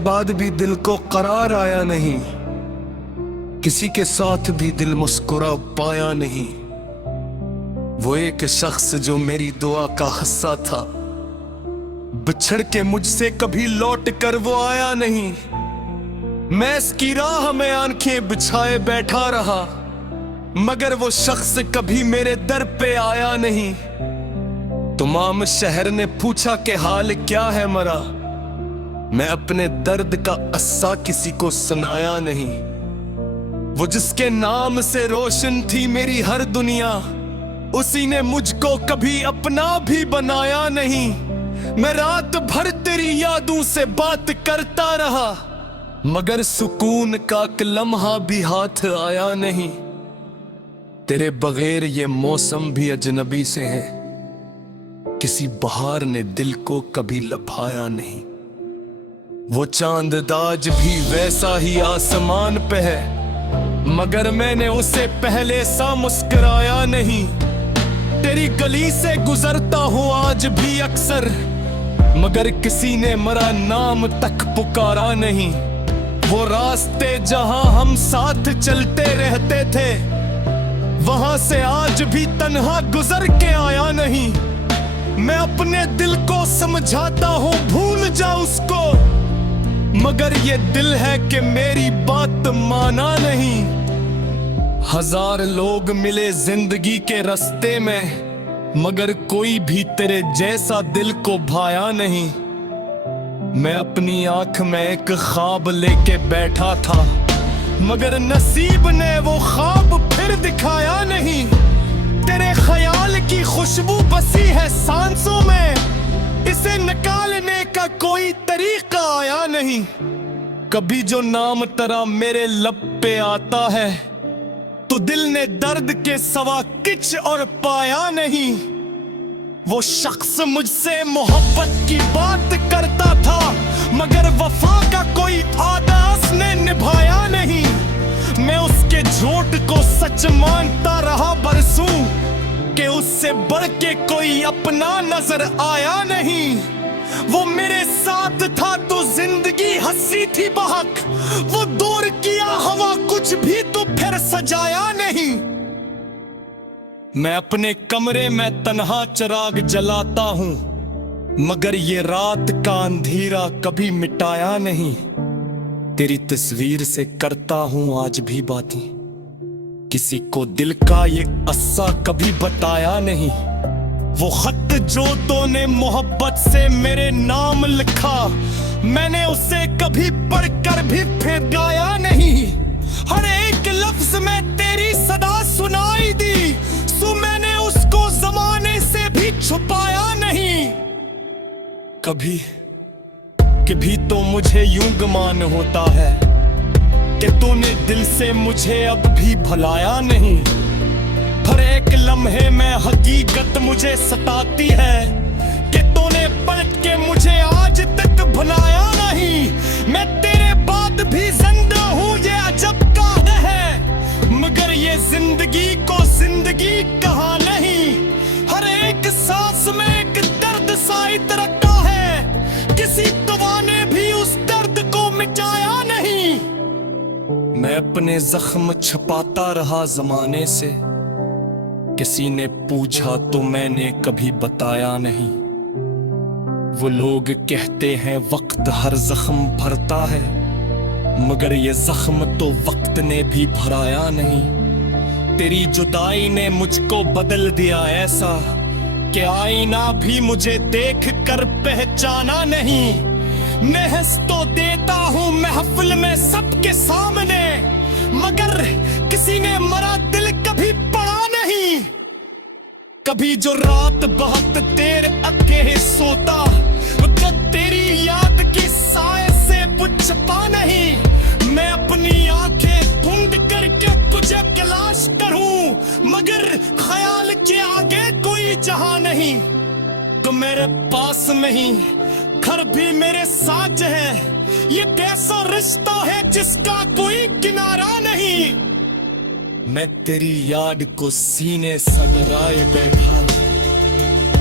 बाद भी दिल को करार आया नहीं, किसी के साथ भी दिल मुस्कुरा पाया नहीं। वो एक शख्स जो मेरी दुआ का हिस्सा था, बिछड़ के मुझसे कभी लौट कर वो आया नहीं। मैं इसकी राह में आंखें बिछाए बैठा रहा, मगर वो शख्स कभी मेरे दर पे आया नहीं। तमाम शहर ने पूछा कि हाल क्या है मरा, मैं अपने दर्द का अस्सा किसी को सुनाया नहीं। वो जिसके नाम से रोशन थी मेरी हर दुनिया, उसी ने मुझको कभी अपना भी बनाया नहीं। मैं रात भर तेरी यादों से बात करता रहा, मगर सुकून का एक लम्हा भी हाथ आया नहीं। तेरे बगैर ये मौसम भी अजनबी से है, किसी बहार ने दिल को कभी लभाया नहीं। वो चांद दाज भी वैसा ही आसमान पे है, मगर मैंने उसे पहले सा मुस्कुराया नहीं। तेरी गली से गुजरता हूँ आज भी अक्सर, मगर किसी ने मेरा नाम तक पुकारा नहीं। वो रास्ते जहां हम साथ चलते रहते थे, वहां से आज भी तन्हा गुजर के आया नहीं। मैं अपने दिल को समझाता हूँ भूल जा उसको, मगर ये दिल है कि मेरी बात माना नहीं। हजार लोग मिले जिंदगी के रास्ते में, मगर कोई भी तेरे जैसा दिल को भाया नहीं। मैं अपनी आंख में एक ख्वाब लेके बैठा था, मगर नसीब ने वो ख्वाब फिर दिखाया नहीं। तेरे ख्याल की खुशबू बसी है सांसों में, इसे निकालने का कोई तरीका आया नहीं। कभी जो नाम तेरा मेरे लब पे आता है, तो दिल ने दर्द के सिवा कुछ और पाया नहीं। वो शख्स मुझसे मोहब्बत की बात करता था, मगर वफा का कोई वादा उसने निभाया नहीं। मैं उसके झूठ को सच मानता रहा बरसों, कि उससे बढ़ के कोई अपना नजर आया नहीं। वो मेरे साथ था तो जिंदगी हंसी थी बहक, वो दूर किया हवा कुछ भी तो फिर सजाया नहीं। मैं अपने कमरे में तन्हा चिराग जलाता हूँ, मगर ये रात का अंधेरा कभी मिटाया नहीं। तेरी तस्वीर से करता हूँ आज भी बातें, किसी को दिल का ये अस्सा कभी बताया नहीं। वो खत जो तूने मोहब्बत से मेरे नाम लिखा, मैंने उसे कभी पढ़कर भी फिर गाया नहीं। हर एक लफ्ज में तेरी सदा सुनाई दी, सो मैंने उसको जमाने से भी छुपाया नहीं। कभी तो मुझे यूं गुमान होता है कि तूने दिल से मुझे अब भी भुलाया नहीं। हर एक लम्हे में हकीकत मुझे सताती है कि तूने पलट के मुझे आज तक भुलाया नहीं। मैं तेरे बाद भी जिंदा हूँ, ये अजब का है, मगर ये जिंदगी को जिंदगी कहा नहीं। हर एक सांस में एक दर्द साइत रखा है, किसी दवा ने भी उस दर्द को मिटाया नहीं। मैं अपने जख्म छुपाता रहा जमाने से, किसी ने पूछा तो मैंने कभी बताया नहीं। वो लोग कहते हैं वक्त हर जख्म भरता है, मगर ये जख्म तो वक्त ने भी भराया नहीं। तेरी जुदाई ने मुझको बदल दिया ऐसा कि आईना भी मुझे देख कर पहचाना नहीं। मैं हंस तो देता हूँ महफिल में सबके सामने, मगर किसी ने मरा दिल कभी पड़ा नहीं। कभी जो रात बहुत देर अकेले सोता, तो तेरी याद की साए से बुझता नहीं। मैं अपनी आंखें ढूंढ करके तुझे तलाश करूं, मगर ख्याल के आगे कोई जहां नहीं। तो मेरे पास नहीं, घर भी मेरे साथ है। ये कैसा रिश्ता है जिसका कोई किनारा नहीं। मैं तेरी याद को सीने सगराए बैठा,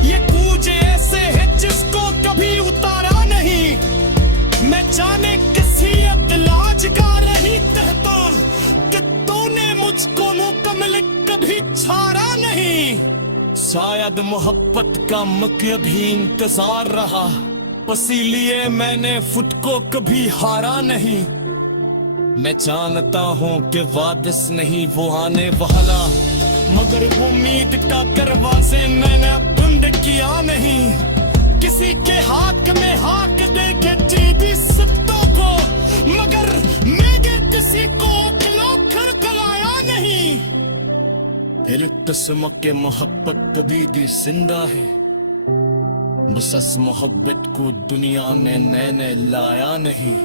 ये कूच ऐसे है जिसको कभी उतारा नहीं। मैं जाने किसी इलाज का रही कहता कि तूने मुझको मुकम्मल कभी छाड़ा नहीं। शायद मोहब्बत का मुख्य भी इंतजार रहा, इसीलिए मैंने खुद को कभी हारा नहीं। मैं जानता हूँ कि वादिस नहीं वो आने वाला, मगर उम्मीद का दरवाजे मैंने बंद किया नहीं। किसी के हाथ में हाथ दे के जीती सत्तों को, मगर मैंने किसी को खिलाया नहीं। फिर किस्म के मोहब्बत कभी भी जिंदा है, बस इस मोहब्बत को दुनिया में मैंने लाया नहीं।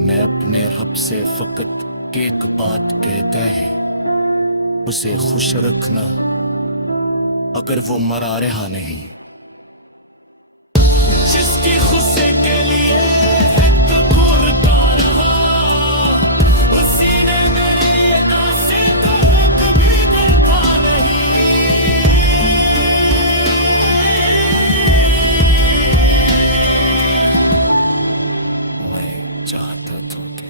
मैं अपने रब से फकत एक बात कहता है, उसे खुश रखना अगर वो मरा रहा नहीं। जिसकी खुशी के लिए है तो घूरता रहा, उसी ने मेरी अदा से कभी डरता नहीं। मैं चाहता था कि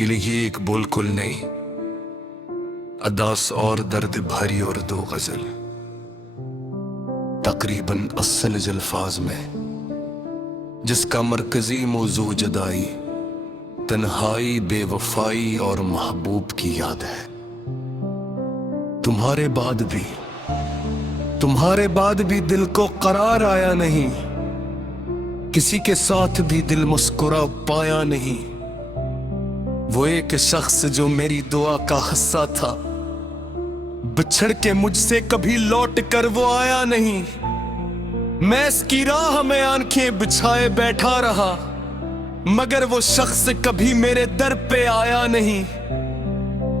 इसीलिए ये एक बुलकुल नहीं, अदास और दर्द भरी और दो गजल तकरीबन 80 अल्फाज में, जिसका मरकजी मौजू जुदाई, तन्हाई, बेवफाई और महबूब की याद है। तुम्हारे बाद भी दिल को करार आया नहीं, किसी के साथ भी दिल मुस्कुरा पाया नहीं। वो एक शख्स जो मेरी दुआ का हिस्सा था, बिछड़ के मुझसे कभी लौट कर वो आया नहीं। मैं इसकी राह में आंखें बिछाए बैठा रहा, मगर वो शख्स कभी मेरे दर पे आया नहीं।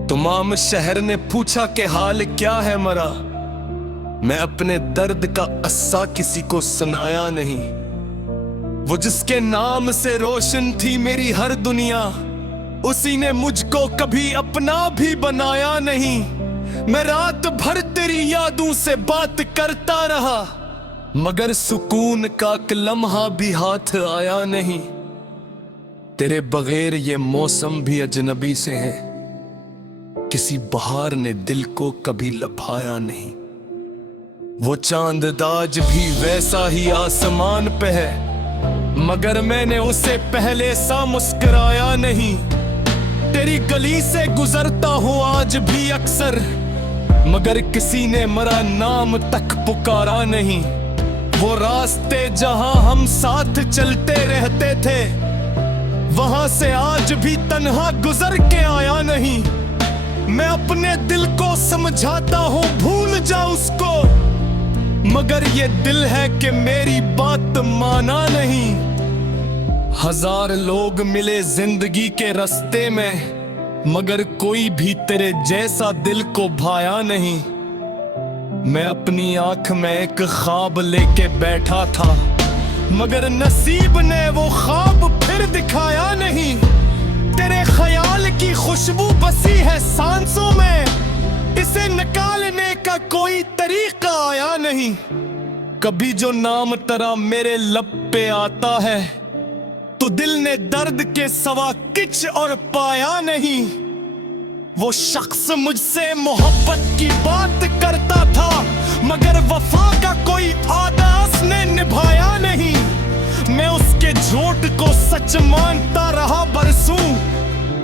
तमाम शहर ने पूछा कि हाल क्या है मरा, मैं अपने दर्द का अस्सा किसी को सुनाया नहीं। वो जिसके नाम से रोशन थी मेरी हर दुनिया, उसी ने मुझको कभी अपना भी बनाया नहीं। मैं रात भर तेरी यादों से बात करता रहा, मगर सुकून का एक लम्हा भी हाथ आया नहीं। तेरे बगैर ये मौसम भी अजनबी से है, किसी बहार ने दिल को कभी लभाया नहीं। वो चांद दाज भी वैसा ही आसमान पे है, मगर मैंने उसे पहले सा मुस्कुराया नहीं। तेरी गली से गुजरता हूँ आज भी अक्सर, मगर किसी ने मेरा नाम तक पुकारा नहीं। वो रास्ते जहां हम साथ चलते रहते थे, वहां से आज भी तन्हा गुजर के आया नहीं। मैं अपने दिल को समझाता हूँ भूल जा उसको, मगर ये दिल है कि मेरी बात माना नहीं। हजार लोग मिले जिंदगी के रास्ते में, मगर कोई भी तेरे जैसा दिल को भाया नहीं। मैं अपनी आंख में एक ख्वाब लेके बैठा था, मगर नसीब ने वो ख्वाब फिर दिखाया नहीं। तेरे ख्याल की खुशबू बसी है सांसों में, इसे निकालने का कोई तरीका आया नहीं। कभी जो नाम तेरा मेरे लब पे आता है, तो दिल ने दर्द के सिवा कुछ और पाया नहीं। वो शख्स मुझसे मोहब्बत की बात करता था, मगर वफा का कोई आदा उसने निभाया नहीं। मैं उसके झूठ को सच मानता रहा बरसों,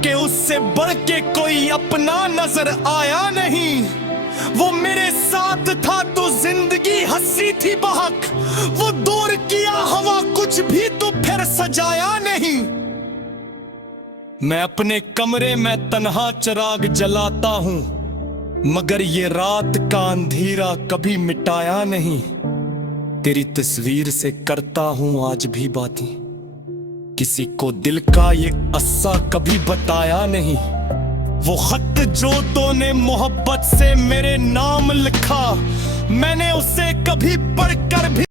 कि उससे बढ़ के कोई अपना नजर आया नहीं। वो मेरे साथ था तो जिंदगी हंसी थी बहक, वो दूर किया हवा कुछ भी तो फिर सजाया नहीं। मैं अपने कमरे में तन्हा चिराग जलाता हूँ, मगर ये रात का अंधेरा कभी मिटाया नहीं। तेरी तस्वीर से करता हूँ आज भी बातें, किसी को दिल का ये अस्सा कभी बताया नहीं। वो खत जो तूने मोहब्बत से मेरे नाम लिखा, मैंने उसे कभी पढ़कर भी